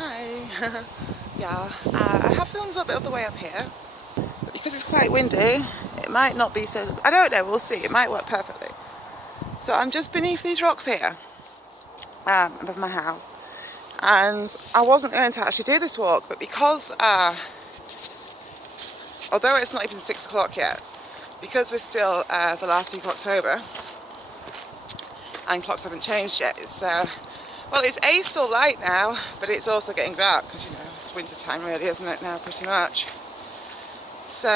Hi. Yeah, I have filmed a little bit of the way up here, but because it's quite windy, it might not be so... I don't know, we'll see. It might work perfectly. So I'm just beneath these rocks here, above my house, and I wasn't going to actually do this walk, but because, although it's not even 6 o'clock yet, because we're still the last week of October, and clocks haven't changed yet, it's... well, it's still light now, but it's also getting dark because, you know, it's winter time really, isn't it now, pretty much. So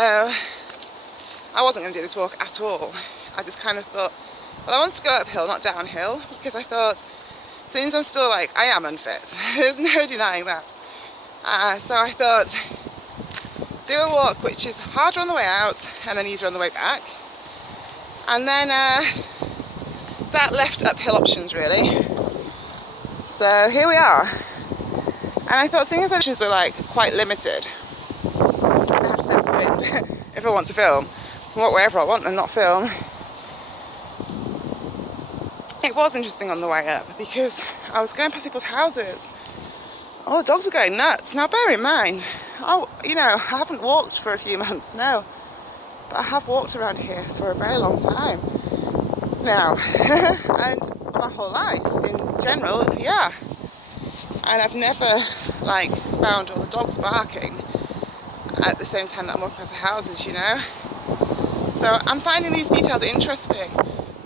I wasn't going to do this walk at all. I just kind of thought, well, I wanted to go uphill, not downhill, because I thought, since I'm still like, I am unfit, there's no denying that. So I thought, do a walk which is harder on the way out and then easier on the way back. And then that left uphill options really. So here we are, and I thought seeing as options are like quite limited, I have to step the wind if I want to film, walk wherever I want and not film. It was interesting on the way up because I was going past people's houses. All the dogs were going nuts. Now bear in mind, you know, I haven't walked for a few months now, but I have walked around here for a very long time now, and my whole life in general, yeah. And I've never like found all the dogs barking at the same time that I'm walking past the houses, you know. So I'm finding these details interesting,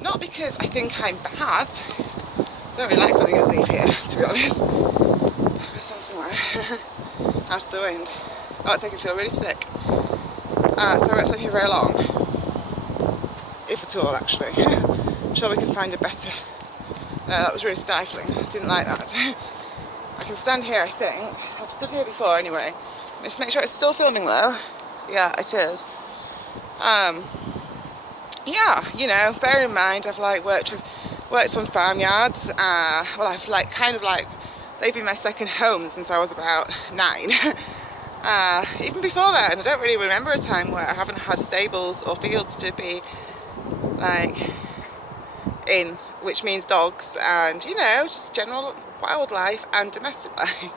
not because I think I'm bad. I don't really like standing in a leaf here, to be honest. I'm gonna stand somewhere out of the wind. Oh, it's making me feel really sick. So I won't stand here very long, if at all, actually. I'm sure we can find a better. That was really stifling. I didn't like that. I can stand here, I think. I've stood here before anyway. Just make sure it's still filming though. Yeah, it is. Yeah, you know, bear in mind I've like worked on farmyards. Well, I've like kind of like, they've been my second home since I was about 9. Even before that, and I don't really remember a time where I haven't had stables or fields to be like in, which means dogs and, you know, just general wildlife and domestic life.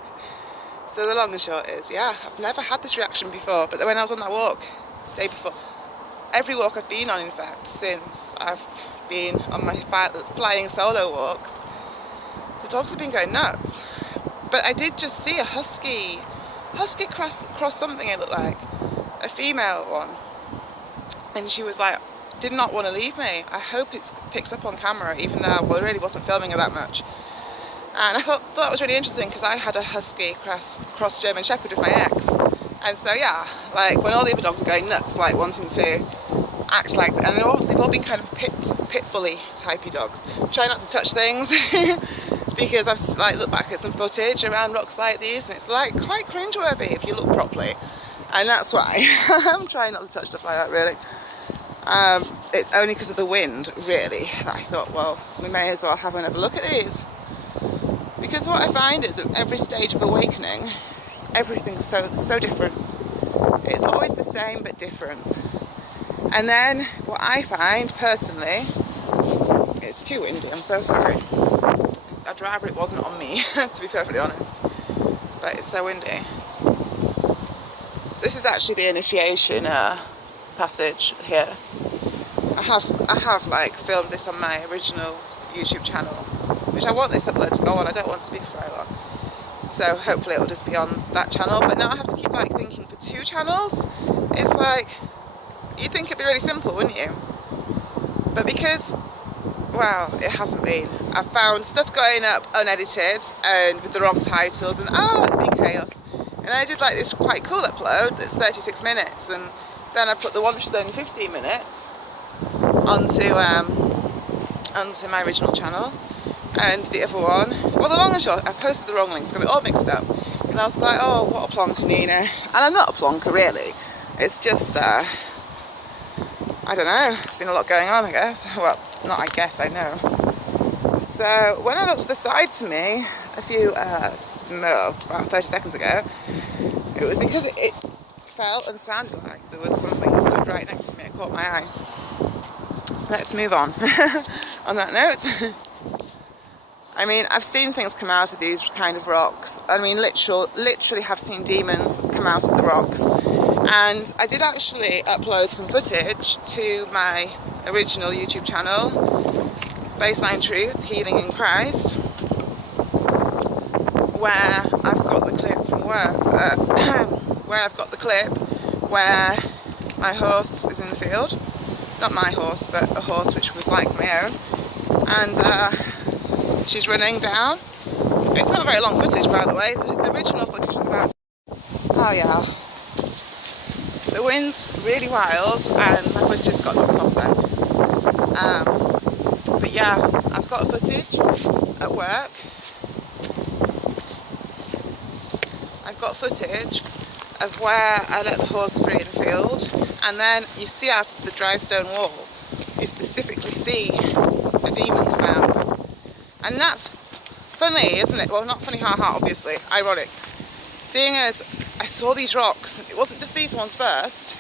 So the long and short is, yeah, I've never had this reaction before, but when I was on that walk the day before, every walk I've been on, in fact, since I've been on my flying solo walks, the dogs have been going nuts. But I did just see a husky cross something, it looked like, a female one, and she was like, did not want to leave me. I hope it picks up on camera, even though, well, I really wasn't filming her that much. And I thought that was really interesting because I had a husky cross German Shepherd with my ex. And so, yeah, like when all the other dogs are going nuts, like wanting to act like, and they've all been kind of pit bully typey dogs. Try not to touch things because I've like looked back at some footage around rocks like these and it's like quite cringeworthy if you look properly. And that's why I'm trying not to touch stuff like that really. It's only because of the wind, really, that I thought, well, we may as well have another look at these. Because what I find is at every stage of awakening, everything's so different. It's always the same but different. And then what I find personally, it's too windy, I'm so sorry. I'd rather it wasn't on me, to be perfectly honest. But it's so windy. This is actually the initiation passage here. I have like filmed this on my original YouTube channel, which I want this upload to go on. I don't want to speak for very long, so hopefully it will just be on that channel. But now I have to keep like thinking for 2 channels. It's like, you'd think it'd be really simple, wouldn't you? But because, well, it hasn't been. I've found stuff going up unedited and with the wrong titles, and it's been chaos. And I did like this quite cool upload that's 36 minutes, and then I put the one which is only 15 minutes onto my original channel, and the other one, well, the long and short, I posted the wrong links, got it all mixed up, and I was like, oh, what a plonker, Nina. And I'm not a plonker really, it's just I don't know, there's been a lot going on, I guess. Well, not I guess, I know. So when I looked to the side to me a few about 30 seconds ago, it was because it felt and sounded like there was something stood right next to me. It caught my eye. Let's move on. On that note, I mean, I've seen things come out of these kind of rocks. I mean, literally have seen demons come out of the rocks. And I did actually upload some footage to my original YouTube channel, Baseline Truth, Healing in Christ, where I've got the clip from where my horse is in the field. Not my horse, but a horse which was like my own. And she's running down. It's not a very long footage, by the way. The original footage was about... Oh yeah. The wind's really wild and my footage just got knocked off then. But yeah, I've got footage at work. I've got footage of where I let the horse free in the field, and then you see out of the dry stone wall, you specifically see a demon come out. And that's funny, isn't it? Well, not funny, haha, obviously, ironic. Seeing as I saw these rocks, it wasn't just these ones first,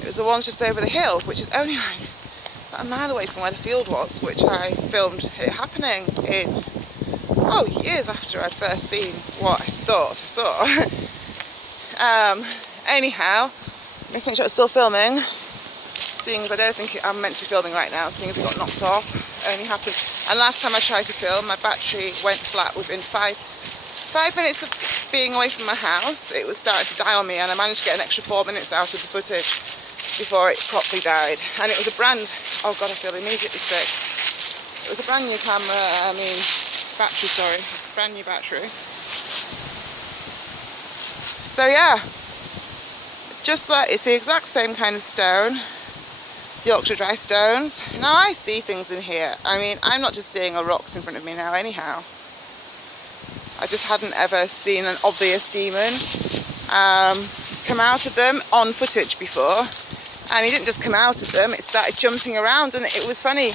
it was the ones just over the hill, which is only like about a mile away from where the field was, which I filmed it happening in, years after I'd first seen what I thought I saw. Anyhow, let's make sure it's still filming, seeing as I don't think I'm meant to be filming right now, seeing as it got knocked off. Only happened, and last time I tried to film, my battery went flat within five minutes of being away from my house. It was starting to die on me, and I managed to get an extra 4 minutes out of the footage before it properly died. And it was a brand, oh god, I feel immediately sick. It was a brand new brand new battery. So yeah, just like, it's the exact same kind of stone, Yorkshire dry stones. Now I see things in here. I mean, I'm not just seeing rocks in front of me now anyhow. I just hadn't ever seen an obvious demon come out of them on footage before. And he didn't just come out of them, it started jumping around, and it was funny.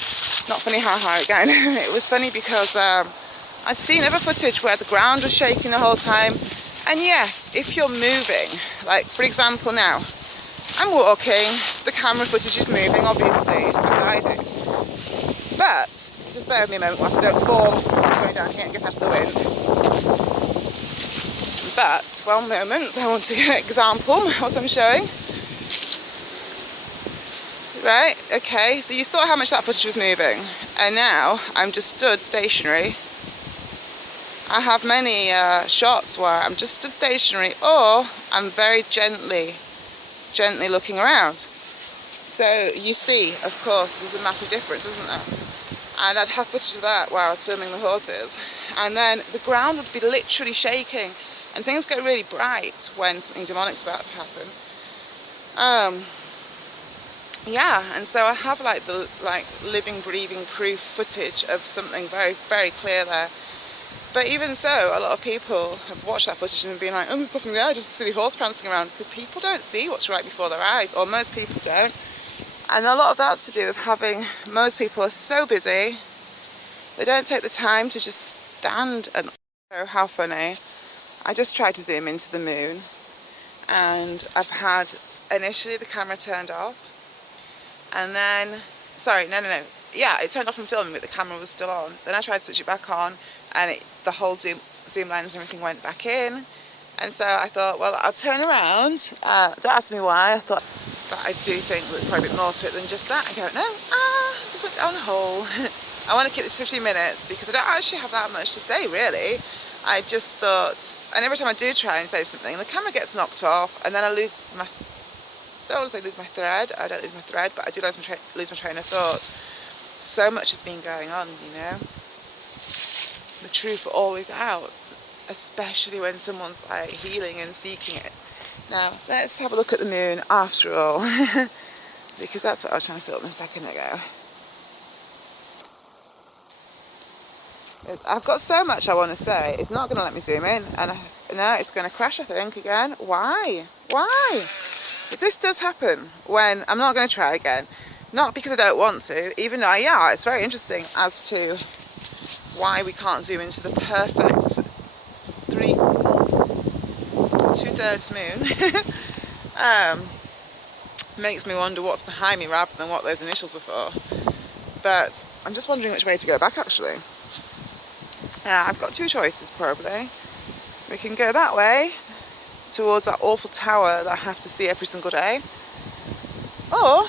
Not funny, haha, again. It was funny because I'd seen other footage where the ground was shaking the whole time. And yes, if you're moving, like for example now, I'm walking, the camera footage is moving, obviously, as I do. But, just bear with me a moment whilst I don't fall going down here and get out of the wind. But, one moment, I want to example what I'm showing. Right, okay, so you saw how much that footage was moving. And now, I'm just stood stationary. I have many shots where I'm just stood stationary, or I'm very gently looking around. So you see, of course, there's a massive difference, isn't there? And I'd have footage of that where I was filming the horses, and then the ground would be literally shaking, and things get really bright when something demonic's about to happen. Yeah, and so I have like the living, breathing proof footage of something very, very clear there. But even so, a lot of people have watched that footage and been like, oh, there's nothing there, just a silly horse prancing around. Because people don't see what's right before their eyes, or most people don't. And a lot of that's to do with having, most people are so busy, they don't take the time to just stand and, oh, how funny. I just tried to zoom into the moon, and I've had, initially the camera turned off, and then, sorry, no. Yeah, it turned off from filming, but the camera was still on. Then I tried to switch it back on, and the whole zoom lens and everything went back in. And so I thought, well, I'll turn around. Don't ask me why. I thought, but I do think there's probably a bit more to it than just that. I don't know. Just went down a hole. I want to keep this 15 minutes because I don't actually have that much to say, really. I just thought, and every time I do try and say something, the camera gets knocked off, and then I lose my, I don't want to say lose my thread. I don't lose my thread, but I do lose my train of thought. So much has been going on, you know. The truth always out, especially when someone's like healing and seeking it. Now, let's have a look at the moon after all, because that's what I was trying to film a second ago. I've got so much I want to say, it's not going to let me zoom in, and now it's going to crash, I think, again. Why? If this does happen when I'm not going to try again, not because I don't want to, even though, yeah, it's very interesting as to why we can't zoom into the perfect 2/3 moon. Makes me wonder what's behind me rather than what those initials were for. But I'm just wondering which way to go back, actually. I've got two choices probably. We can go that way towards that awful tower that I have to see every single day, or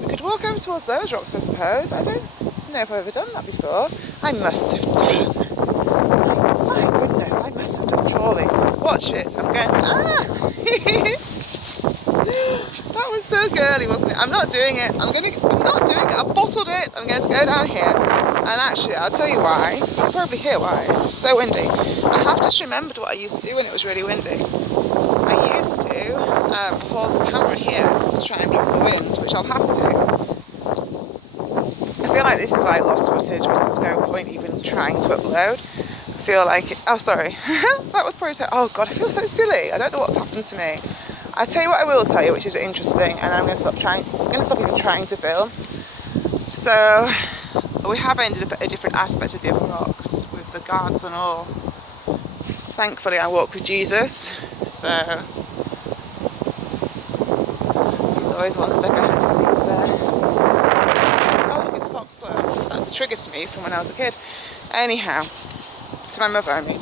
we could walk over towards those rocks, I suppose. I don't know if I've ever done that before. I must have done. My goodness, I must have done, surely. Watch it, I'm going to... That was so girly, wasn't it? I'm not doing it. I'm not doing it. I've bottled it. I'm going to go down here. And actually, I'll tell you why. You can probably hear why. It's so windy. I have just remembered what I used to do when it was really windy. I used to hold the camera here to try and block the wind, which I'll have to do. I feel like this is like lost footage, because there's no point even trying to upload. I feel like... Oh, sorry. That was probably... Oh, God, I feel so silly. I don't know what's happened to me. I'll tell you what I will tell you, which is interesting, and I'm going to stop even trying to film. So, we have ended up at a different aspect of the other rocks, with the guards and all. Thankfully, I walk with Jesus, so he's always one step ahead of things there. Oh, look, it's a foxglove. That's a trigger to me from when I was a kid. Anyhow, to my mother, I mean.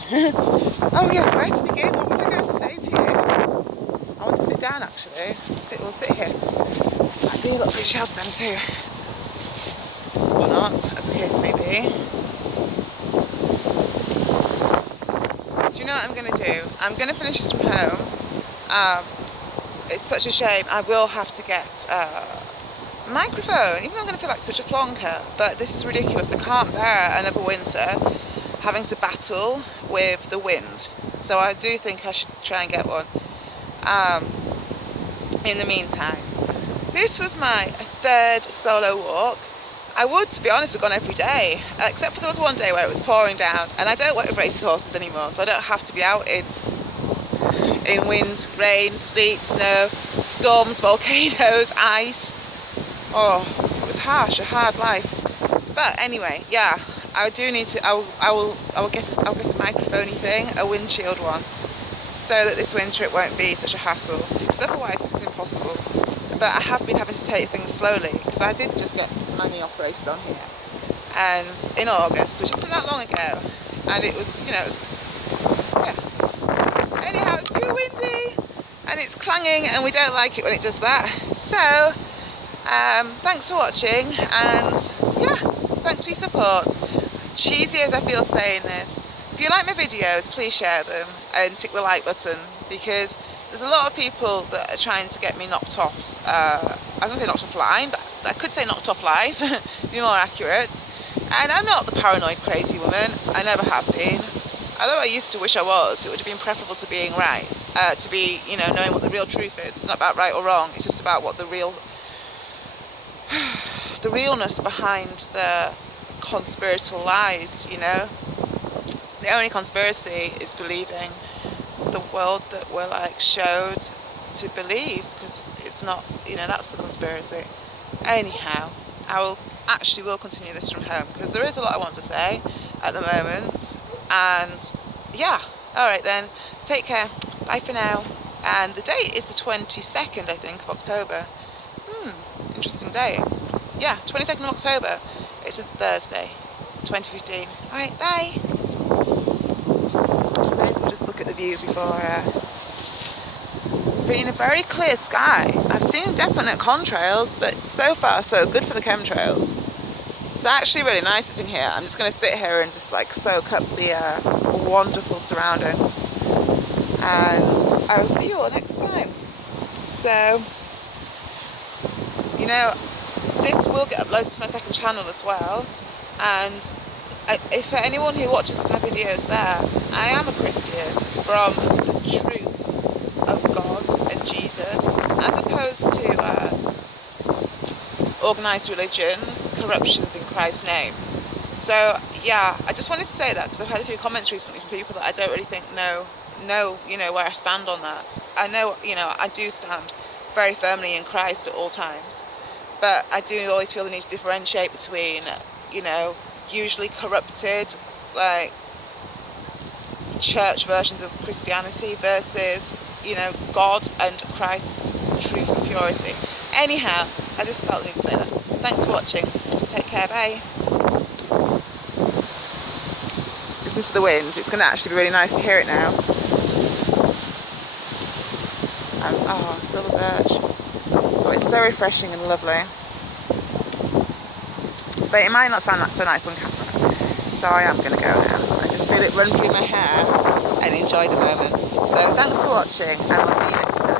Oh yeah, where to begin? What was I going to say to you? I want to sit down, actually. We'll sit here. Might be a little bit sheltered then too. Or not, as the case may be. Do you know what I'm going to do? I'm going to finish this from home. It's such a shame. I will have to get a microphone, even though I'm going to feel like such a plonker. But this is ridiculous. I can't bear another winter having to battle with the wind. So I do think I should try and get one. In the meantime, this was my third solo walk. I would, to be honest, have gone every day, except for there was one day where it was pouring down, and I don't work with racing horses anymore, so I don't have to be out in wind, rain, sleet, snow, storms, volcanoes, ice. Oh, it was harsh, a hard life. But anyway, yeah, I do need to. I will get a microphone-y thing, a windshield one, so that this winter it won't be such a hassle, because otherwise it's impossible. But I have been having to take things slowly, because I did just get my knee operated on here, and in August, which isn't that long ago, and it was, yeah. Anyhow, it's too windy, and it's clanging, and we don't like it when it does that. So, thanks for watching, and yeah, thanks for your support. Cheesy as I feel saying this, if you like my videos, please share them and tick the like button, because there's a lot of people that are trying to get me knocked off. I was going to say knocked offline, but I could say knocked off live, be more accurate. And I'm not the paranoid crazy woman, I never have been. Although I used to wish I was, it would have been preferable to being right, to be, knowing what the real truth is. It's not about right or wrong, it's just about what the realness behind the conspiratorial lies, The only conspiracy is believing the world that we're showed to believe, because it's not, that's the conspiracy. Anyhow, I will continue this from home, because there is a lot I want to say at the moment. And yeah, alright then, take care, bye for now. And the date is the 22nd, I think, of October. Interesting day. Yeah, 22nd of October. It's a Thursday, 2015. Alright, bye. We'll just look at the view before it's been a very clear sky. I've seen definite contrails, but so far so good for the chemtrails. It's actually really nice sitting here. I'm just going to sit here and just soak up the wonderful surroundings, and I will see you all next time. So, this will get uploaded to my second channel as well, and if for anyone who watches my videos there, I am a Christian from the truth of God and Jesus, as opposed to organised religions, corruptions in Christ's name. So yeah, I just wanted to say that, because I've had a few comments recently from people that I don't really think know where I stand on that. I know, I do stand very firmly in Christ at all times, but I do always feel the need to differentiate between, usually corrupted, church versions of Christianity versus, God and Christ's truth and purity. Anyhow, I just felt the need to say that. Thanks for watching. Take care, bye. listen to the wind. It's going to actually be really nice to hear it now. Oh, silver birch. Oh, it's so refreshing and lovely. But it might not sound so nice on camera. So I am going to go now. I just feel it run through my hair and enjoy the moment. So thanks for watching, and we'll see you next time.